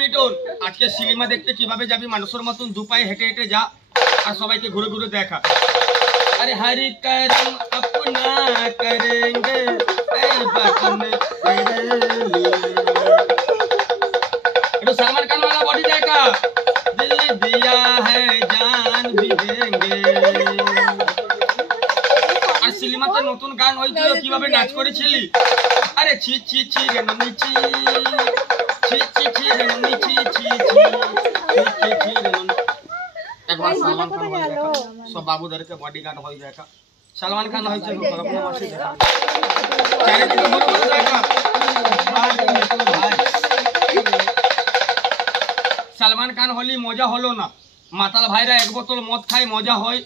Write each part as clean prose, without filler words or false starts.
মিটন, আজকে সিনেমা দেখতে কিভাবে যাবি মানুষের মতন দু পায়ে হেঁটে হেঁটে যা আর সবাইকে ঘুরে ঘুরে দেখা। अरे हरि करम अपना करेंगे सलमान खान वाला बॉडी देखा, दिल दिया है जान भी देंगे। আর সিনেমাতে নতুন গান হয়েছিল কিভাবে নাচ করেছিলি, আরে ছি ছি ছি রে ননি ছি ছি ছি ছি রে ননি ছি ছি ছি ছি ছি রে ননি। একবার সলমান খান হয়ে দেখা, সব বাবুদেরকে বডিগার্ড হয়ে দেখা। সলমান খান হয়েছে কল্পনা মাসি দেখা, চারিদিকে ঘুরে ঘুরে দেখা। সলমান খান হলি মজা হলো না, মাতাল ভাইরা এক বোতল মদ খায় মজা হয়,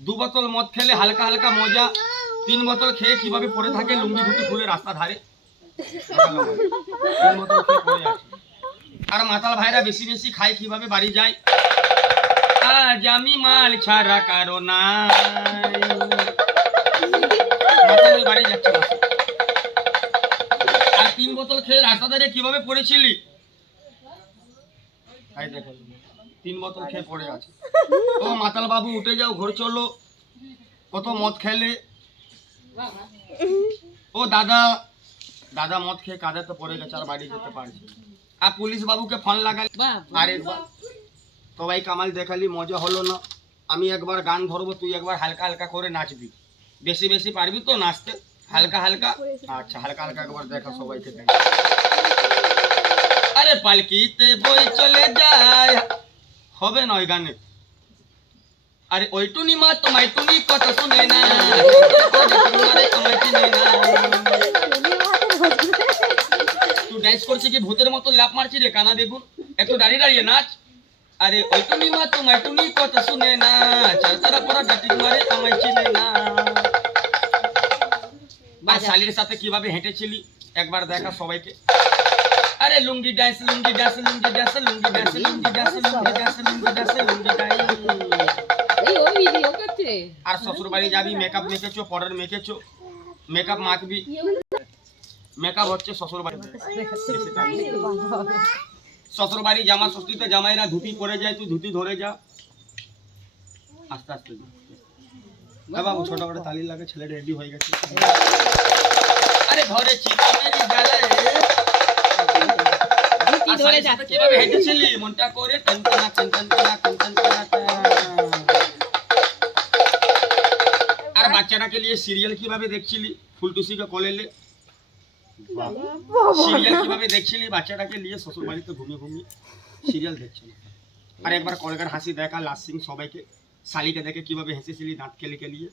দু বোতল মদ খেলে হালকা হালকা মজা, তিন বোতল খেয়ে কিভাবে পড়ে থাকে লুঙ্গি ধুতি খুলে রাস্তা ধারে। তিন বোতল খেয়ে পড়ে আছে। আর মাতাল ভাইরা বেশি বেশি খায় কিভাবে বাড়ি যায়, আজ আমি মাল ছাড়া কারো নাই, বাড়ি যাচ্ছে। আর তিন বোতল খেয়ে রাস্তা ধারে কিভাবে পড়েছিলি, তিন বোতল খেয়ে পড়ে আছে। ও মাতাল বাবু উঠে যাও, ঘর চলো, কত মদ খেলে। ও দাদা, দাদা মদ খেয়ে কাঁদাতে পড়ে গেছে আর বাড়ি যেতে পারছে। আর পুলিশ বাবুকে ফোন লাগালি আরেকবার, সবাই কামাল দেখালি মজা হলো না। আমি একবার গান ধরবো, তুই একবার হালকা হালকা করে নাচবি, বেশি বেশি পারবি তো নাচতে, হালকা হালকা। আচ্ছা হালকা হালকা একবার দেখা সবাইকে দেখ। আরে পালকিতে বই চলে যায়, হবে না ওই গানে। আরে ওই টুনি মা তোমায় টুনি কথা শুনে না, তুই ডান্স করছিস কি ভূতের মতো লাফ মারছিস রে কানা বেগুন, একটু দাঁড়িয়ে দাঁড়িয়ে নাচ। আরে ওই টুনি মা তোমায় টুনি কথা শুনে না, চারতারা পরা ডাটি মারে আমায় চিনে না। আর শালির সাথে কিভাবে হেঁটেছিলি একবার দেখা সবাইকে। আরে লুঙ্গি ডান্স লুঙ্গি ডান্স লুঙ্গি ডান্স লুঙ্গি ডান্স লুঙ্গি ডান্স লুঙ্গি ডান্স লুঙ্গি ডান্স লুঙ্গি ডান্স। এই ও ভিডিও করতে। আর শ্বশুর বাড়ি যাবি, মেকআপ মেখেছো, পাউডার মেখেছো, মেকআপ মাখবি, মেকআপ হচ্ছে শ্বশুর বাড়ি। শ্বশুর বাড়ি জামা ষষ্ঠীতে জামাইরা ধুতি পরে যায়, তুই ধুতি ধরে যা, আস্তে আস্তে বাবু ছোট করে তালি লাগে, ছেলেটা রেডি হয়ে গেছে। আরে ধরেছি কামেরি গালে, ধরে যাচ্ছে কিভাবে হেঁটেছিলি মনটা করে টনটনা টনটনা টনটনা। আর বাচ্চাটাকে নিয়ে সিরিয়াল কিভাবে দেখছিলি, ফুলটুসিকে কোলেলে সিরিয়াল কিভাবে দেখছিলি, বাচ্চাটাকে নিয়ে শ্বশুর বাড়িতে ঘুমিয়ে ঘুমিয়ে সিরিয়াল দেখছিলি। আর একবার কলকার হাসি দেখা লাস্ট সিং সবাইকে, শালিকে দেখে কিভাবে হেসেছিলি দাঁত কেলে কেলিয়ে।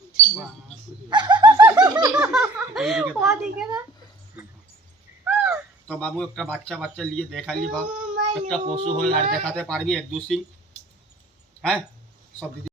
তো বাবু একটা বাচ্চা বাচ্চা নিয়ে দেখালি বাবু, একটা পশু হয়ে আর দেখাতে পারবি এক দু সিং, হ্যাঁ সব দিদি।